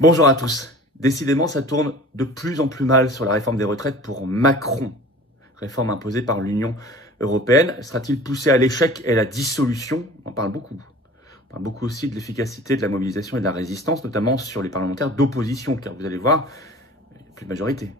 Bonjour à tous. Décidément, ça tourne de plus en plus mal sur la réforme des retraites pour Macron. Réforme imposée par l'Union européenne. Sera-t-il poussé à l'échec et à la dissolution? On en parle beaucoup. On parle beaucoup aussi de l'efficacité de la mobilisation et de la résistance, notamment sur les parlementaires d'opposition, car vous allez voir, il n'y a plus de majorité.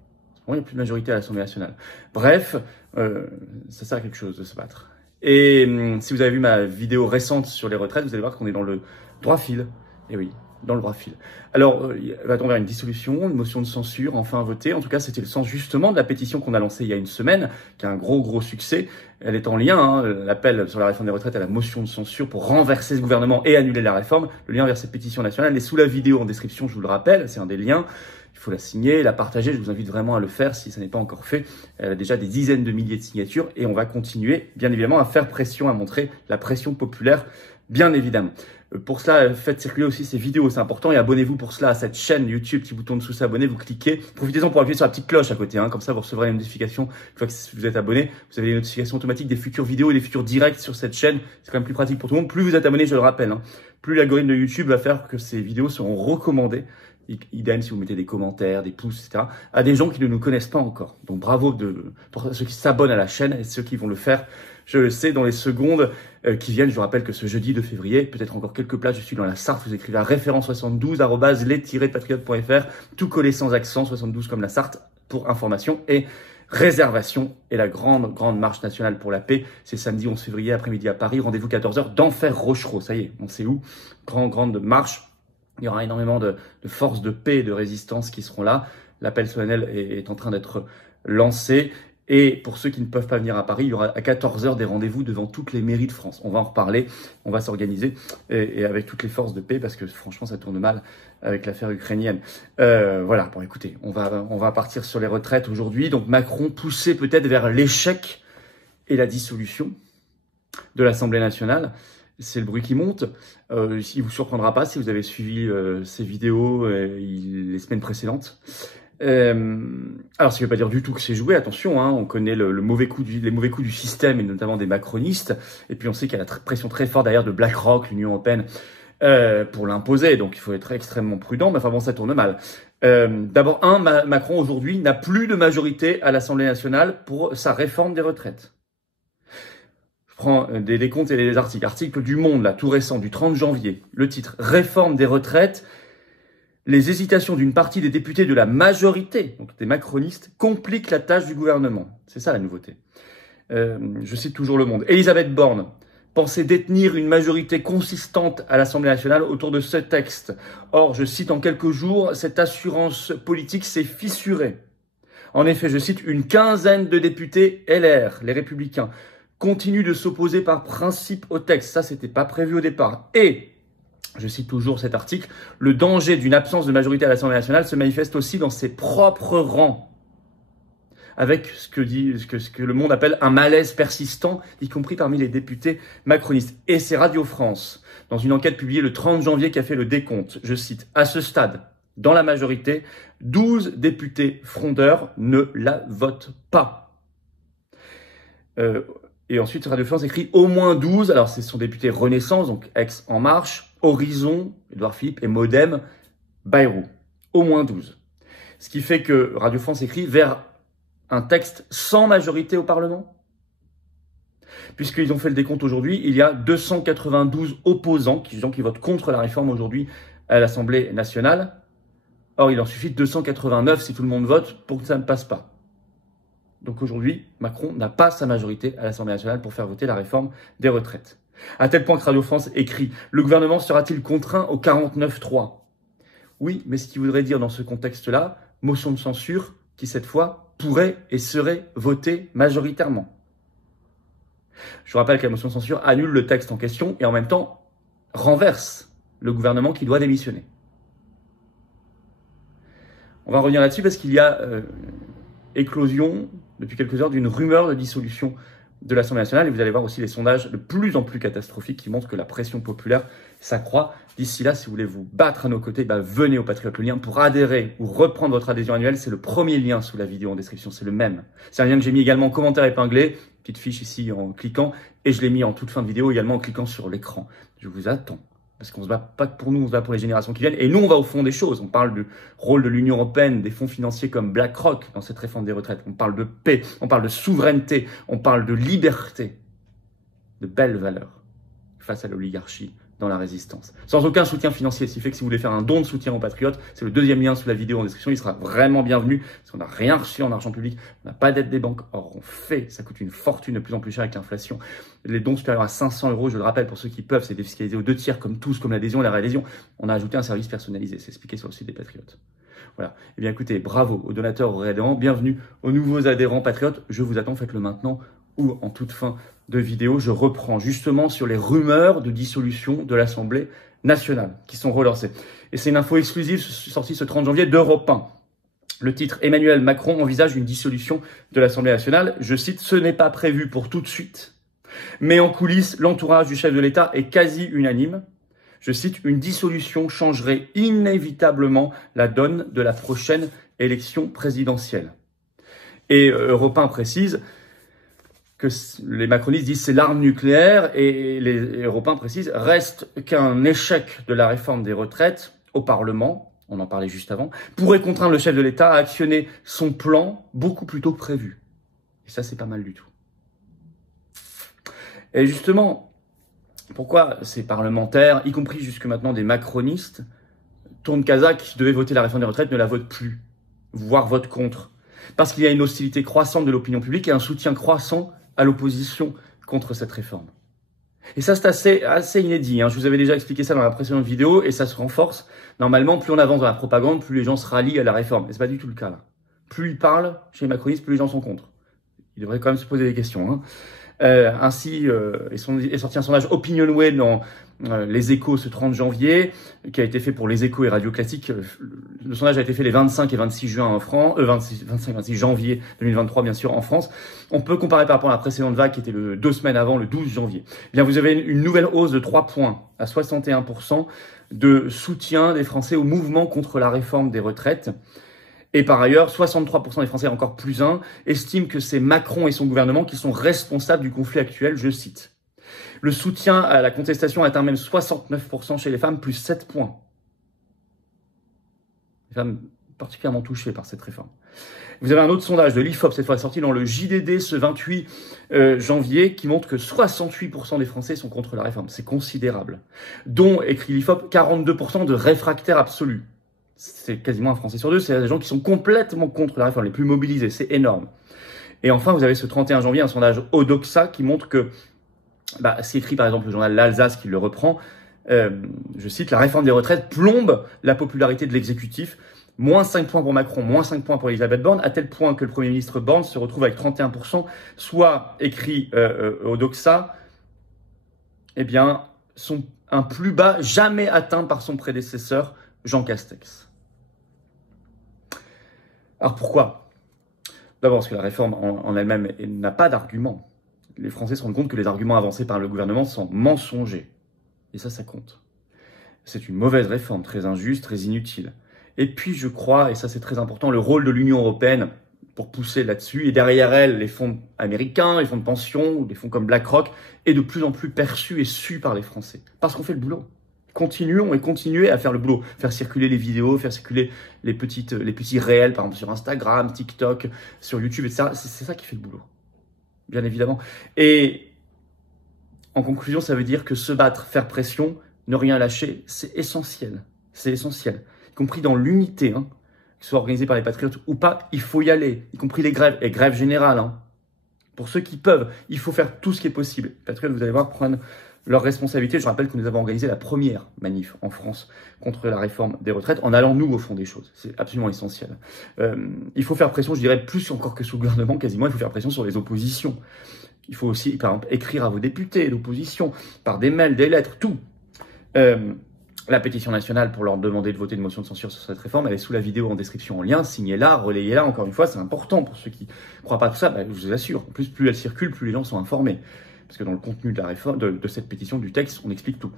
Il n'y a plus de majorité à l'Assemblée nationale. Bref, ça sert à quelque chose de se battre. Et si vous avez vu ma vidéo récente sur les retraites, vous allez voir qu'on est dans le droit fil. Et oui, dans le droit fil. Alors, va-t-on vers une dissolution, une motion de censure, enfin votée? En tout cas, c'était le sens justement de la pétition qu'on a lancée il y a une semaine, qui a un gros succès. Elle est en lien, l'appel sur la réforme des retraites à la motion de censure pour renverser ce gouvernement et annuler la réforme. Le lien vers cette pétition nationale est sous la vidéo en description, je vous le rappelle, c'est un des liens. Il faut la signer, la partager, je vous invite vraiment à le faire si ça n'est pas encore fait. Elle a déjà des dizaines de milliers de signatures et on va continuer, bien évidemment, à faire pression, à montrer la pression populaire, bien évidemment. Pour cela, faites circuler aussi ces vidéos, c'est important, et abonnez-vous pour cela à cette chaîne YouTube, petit bouton dessous s'abonner, vous cliquez. Profitez-en pour appuyer sur la petite cloche à côté, comme ça vous recevrez les notifications. Une fois que vous êtes abonné, vous avez les notifications automatiques des futures vidéos et des futurs directs sur cette chaîne. C'est quand même plus pratique pour tout le monde. Plus vous êtes abonné, je le rappelle, plus l'algorithme de YouTube va faire que ces vidéos seront recommandées. Idem si vous mettez des commentaires, des pouces, etc. à des gens qui ne nous connaissent pas encore. Donc bravo pour ceux qui s'abonnent à la chaîne et ceux qui vont le faire, je le sais, dans les secondes qui viennent. Je vous rappelle que ce jeudi 2 février, peut-être encore quelques places, je suis dans la Sarthe. Vous écrivez à référent72@les-patriotes.fr, tout collé sans accent, 72 comme la Sarthe, pour information et réservation. Et la grande marche nationale pour la paix, c'est samedi 11 février après-midi à Paris. Rendez-vous 14h d'Enfer Rochereau. Ça y est, on sait où. Grande marche. Il y aura énormément de forces de paix et de résistance qui seront là. L'appel solennel est en train d'être lancé. Et pour ceux qui ne peuvent pas venir à Paris, il y aura à 14h des rendez-vous devant toutes les mairies de France. On va en reparler, on va s'organiser et avec toutes les forces de paix parce que franchement ça tourne mal avec l'affaire ukrainienne. Voilà, bon écoutez, on va partir sur les retraites aujourd'hui. Donc Macron poussé peut-être vers l'échec et la dissolution de l'Assemblée nationale. C'est le bruit qui monte. Il vous surprendra pas si vous avez suivi ces vidéos les semaines précédentes. Alors, ça ne veut pas dire du tout que c'est joué, attention, on connaît les mauvais coups du système et notamment des macronistes. Et puis on sait qu'il y a la pression très forte derrière de BlackRock, l'Union européenne, pour l'imposer. Donc il faut être extrêmement prudent, mais enfin bon, ça tourne mal. D'abord, Macron aujourd'hui n'a plus de majorité à l'Assemblée nationale pour sa réforme des retraites. Je prends des décomptes et des articles. Article du Monde, là, tout récent, du 30 janvier. Le titre, réforme des retraites. Les hésitations d'une partie des députés de la majorité, donc des macronistes, compliquent la tâche du gouvernement. C'est ça la nouveauté. Je cite toujours Le Monde. Elisabeth Borne pensait détenir une majorité consistante à l'Assemblée nationale autour de ce texte. Or, je cite, en quelques jours, cette assurance politique s'est fissurée. En effet, je cite, une quinzaine de députés LR, les Républicains, continue de s'opposer par principe au texte. Ça, c'était pas prévu au départ. Et, je cite toujours cet article, le danger d'une absence de majorité à l'Assemblée nationale se manifeste aussi dans ses propres rangs. Avec ce que Le Monde appelle un malaise persistant, y compris parmi les députés macronistes. Et c'est Radio France, dans une enquête publiée le 30 janvier, qui a fait le décompte. Je cite, à ce stade, dans la majorité, 12 députés frondeurs ne la votent pas. Et ensuite, Radio France écrit au moins 12. Alors, ce sont députés Renaissance, donc ex-En Marche, Horizon, Édouard Philippe, et Modem, Bayrou. Au moins 12. Ce qui fait que Radio France écrit vers un texte sans majorité au Parlement. Puisqu'ils ont fait le décompte aujourd'hui, il y a 292 opposants, gens qui votent contre la réforme aujourd'hui à l'Assemblée nationale. Or, il en suffit de 289 si tout le monde vote pour que ça ne passe pas. Donc aujourd'hui, Macron n'a pas sa majorité à l'Assemblée nationale pour faire voter la réforme des retraites. À tel point que Radio France écrit « Le gouvernement sera-t-il contraint au 49.3 » Oui, mais ce qui voudrait dire dans ce contexte-là, motion de censure qui cette fois pourrait et serait votée majoritairement. Je vous rappelle que la motion de censure annule le texte en question et en même temps renverse le gouvernement qui doit démissionner. On va revenir là-dessus parce qu'il y a éclosion depuis quelques heures d'une rumeur de dissolution de l'Assemblée nationale. Et vous allez voir aussi les sondages de plus en plus catastrophiques qui montrent que la pression populaire s'accroît. D'ici là, si vous voulez vous battre à nos côtés, venez au Patriote. Le lien pour adhérer ou reprendre votre adhésion annuelle, c'est le premier lien sous la vidéo en description. C'est le même. C'est un lien que j'ai mis également en commentaire épinglé. Petite fiche ici en cliquant. Et je l'ai mis en toute fin de vidéo également en cliquant sur l'écran. Je vous attends. Parce qu'on ne se bat pas que pour nous, on se bat pour les générations qui viennent. Et nous, on va au fond des choses. On parle du rôle de l'Union européenne, des fonds financiers comme BlackRock dans cette réforme des retraites. On parle de paix, on parle de souveraineté, on parle de liberté, de belles valeurs face à l'oligarchie dans la résistance. Sans aucun soutien financier. Ce qui fait que si vous voulez faire un don de soutien aux patriotes, c'est le deuxième lien sous la vidéo en description. Il sera vraiment bienvenu parce qu'on n'a rien reçu en argent public. On n'a pas d'aide des banques. Or, on fait. Ça coûte une fortune, de plus en plus cher avec l'inflation. Les dons supérieurs à 500 €, je le rappelle, pour ceux qui peuvent, c'est défiscalisé aux 2/3 comme tous, comme l'adhésion et la réadhésion. On a ajouté un service personnalisé. C'est expliqué sur le site des patriotes. Voilà. Eh bien, écoutez, bravo aux donateurs, aux réadhérents. Bienvenue aux nouveaux adhérents patriotes. Je vous attends. Faites-le maintenant ou en toute fin de vidéo. Je reprends justement sur les rumeurs de dissolution de l'Assemblée nationale qui sont relancées. Et c'est une info exclusive sortie ce 30 janvier d'Europe 1. Le titre: Emmanuel Macron envisage une dissolution de l'Assemblée nationale. Je cite: ce n'est pas prévu pour tout de suite, mais en coulisses, l'entourage du chef de l'État est quasi unanime. Je cite: une dissolution changerait inévitablement la donne de la prochaine élection présidentielle. Et Europe 1 précise que les macronistes disent c'est l'arme nucléaire, et les Européens précisent reste qu'un échec de la réforme des retraites au Parlement, on en parlait juste avant, pourrait contraindre le chef de l'État à actionner son plan beaucoup plus tôt que prévu. Et ça, c'est pas mal du tout. Et justement, pourquoi ces parlementaires, y compris jusque maintenant des macronistes, tournent Kazakh, qui devaient voter la réforme des retraites, ne la votent plus, voire votent contre? Parce qu'il y a une hostilité croissante de l'opinion publique et un soutien croissant à l'opposition contre cette réforme. Et ça, c'est assez inédit. Je vous avais déjà expliqué ça dans la précédente vidéo et ça se renforce. Normalement, plus on avance dans la propagande, plus les gens se rallient à la réforme. Et c'est pas du tout le cas là. Plus ils parlent chez les macronistes, plus les gens sont contre. Ils devraient quand même se poser des questions. Ainsi, est sorti un sondage Opinionway dans Les Échos ce 30 janvier, qui a été fait pour Les Échos et Radio Classique. Le sondage a été fait les 25 et 26 juin en France, 25 janvier 2023 bien sûr en France. On peut comparer par rapport à la précédente vague qui était 2 semaines avant, le 12 janvier. Eh bien, vous avez une nouvelle hausse de 3 points à 61% de soutien des Français au mouvement contre la réforme des retraites. Et par ailleurs, 63% des Français, encore plus estiment que c'est Macron et son gouvernement qui sont responsables du conflit actuel, je cite. Le soutien à la contestation atteint même 69% chez les femmes, plus 7 points. Les femmes particulièrement touchées par cette réforme. Vous avez un autre sondage de l'IFOP, cette fois sorti dans le JDD ce 28 janvier, qui montre que 68% des Français sont contre la réforme. C'est considérable. Dont, écrit l'IFOP, 42% de réfractaires absolus. C'est quasiment un Français sur deux, c'est des gens qui sont complètement contre la réforme, les plus mobilisés, c'est énorme. Et enfin, vous avez ce 31 janvier un sondage Odoxa qui montre que, c'est écrit par exemple le journal L'Alsace qui le reprend, je cite, la réforme des retraites plombe la popularité de l'exécutif, moins 5 points pour Macron, moins 5 points pour Elisabeth Borne, à tel point que le Premier ministre Borne se retrouve avec 31%, soit écrit Odoxa, un plus bas jamais atteint par son prédécesseur Jean Castex. Alors pourquoi? D'abord parce que la réforme en elle-même n'a pas d'argument. Les Français se rendent compte que les arguments avancés par le gouvernement sont mensongers. Et ça compte. C'est une mauvaise réforme, très injuste, très inutile. Et puis je crois, et ça c'est très important, le rôle de l'Union européenne pour pousser là-dessus. Et derrière elle, les fonds américains, les fonds de pension, ou des fonds comme BlackRock, est de plus en plus perçu et su par les Français. Parce qu'on fait le boulot. Continuons et continuez à faire le boulot, faire circuler les vidéos, faire circuler les petits réels, par exemple sur Instagram, TikTok, sur YouTube, etc. C'est ça qui fait le boulot, bien évidemment. Et en conclusion, ça veut dire que se battre, faire pression, ne rien lâcher, c'est essentiel. C'est essentiel, y compris dans l'unité, que ce soit organisé par les patriotes ou pas, il faut y aller, y compris les grèves, et grèves générales. Pour ceux qui peuvent, il faut faire tout ce qui est possible. Les patriotes, vous allez voir, prennent leur responsabilité. Je rappelle que nous avons organisé la première manif en France contre la réforme des retraites en allant, nous, au fond des choses. C'est absolument essentiel. Il faut faire pression, je dirais, plus encore que sous le gouvernement, quasiment, il faut faire pression sur les oppositions. Il faut aussi, par exemple, écrire à vos députés d'opposition, par des mails, des lettres, tout. La pétition nationale pour leur demander de voter une motion de censure sur cette réforme, elle est sous la vidéo en description en lien. Signez-la, relayez-la. Encore une fois, c'est important pour ceux qui ne croient pas à tout ça. Je vous assure. En plus, plus elle circule, plus les gens sont informés. Parce que dans le contenu de la réforme, de cette pétition, du texte, on explique tout.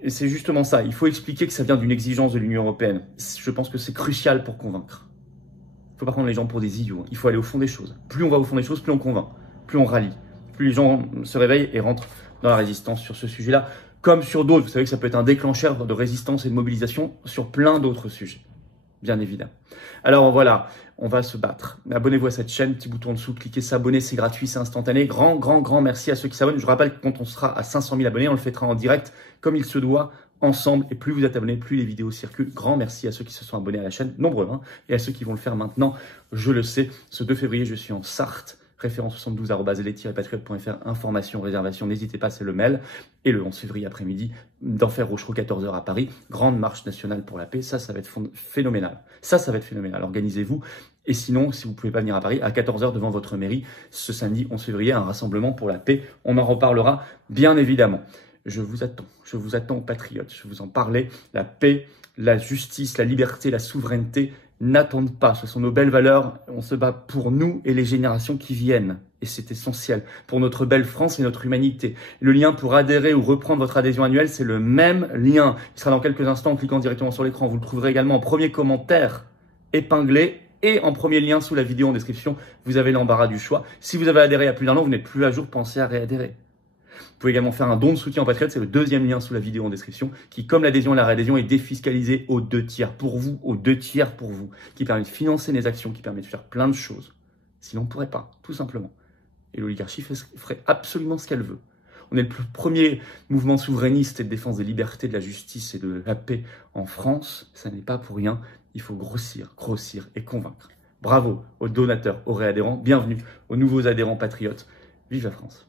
Et c'est justement ça. Il faut expliquer que ça vient d'une exigence de l'Union européenne. Je pense que c'est crucial pour convaincre. Il ne faut pas prendre les gens pour des idiots. Il faut aller au fond des choses. Plus on va au fond des choses, plus on convainc. Plus on rallie. Plus les gens se réveillent et rentrent dans la résistance sur ce sujet-là. comme sur d'autres. Vous savez que ça peut être un déclencheur de résistance et de mobilisation sur plein d'autres sujets, bien évidemment. Alors voilà, on va se battre. Abonnez-vous à cette chaîne, petit bouton en dessous, cliquez s'abonner, c'est gratuit, c'est instantané. Grand merci à ceux qui s'abonnent. Je vous rappelle que quand on sera à 500 000 abonnés, on le fêtera en direct, comme il se doit, ensemble. Et plus vous êtes abonnés, plus les vidéos circulent. Grand merci à ceux qui se sont abonnés à la chaîne, nombreux, hein, et à ceux qui vont le faire maintenant. Je le sais, ce 2 février, je suis en Sarthe. Référence 72@les-patriotes.fr, information, réservation, n'hésitez pas, c'est le mail. Et le 11 février après-midi, d'Enfer Rochereau, 14h à Paris, grande marche nationale pour la paix. Ça va être phénoménal. Ça va être phénoménal. Organisez-vous. Et sinon, si vous ne pouvez pas venir à Paris, à 14h devant votre mairie, ce samedi 11 février, un rassemblement pour la paix. On en reparlera, bien évidemment. Je vous attends, patriotes. Je vous en parlais. La paix, la justice, la liberté, la souveraineté, n'attendent pas, ce sont nos belles valeurs, on se bat pour nous et les générations qui viennent. Et c'est essentiel pour notre belle France et notre humanité. Le lien pour adhérer ou reprendre votre adhésion annuelle, c'est le même lien. Il sera dans quelques instants en cliquant directement sur l'écran. Vous le trouverez également en premier commentaire épinglé et en premier lien sous la vidéo en description. Vous avez l'embarras du choix. Si vous avez adhéré il y a plus d'un an, vous n'êtes plus à jour, pensez à réadhérer. Vous pouvez également faire un don de soutien en Patriote, c'est le deuxième lien sous la vidéo en description, qui, comme l'adhésion et la réadhésion, est défiscalisé aux 2 tiers pour vous, aux 2 tiers pour vous, qui permet de financer les actions, qui permet de faire plein de choses. Sinon, on ne pourrait pas, tout simplement. Et l'oligarchie ferait absolument ce qu'elle veut. On est le premier mouvement souverainiste et de défense des libertés, de la justice et de la paix en France. Ça n'est pas pour rien. Il faut grossir et convaincre. Bravo aux donateurs, aux réadhérents. Bienvenue aux nouveaux adhérents patriotes. Vive la France!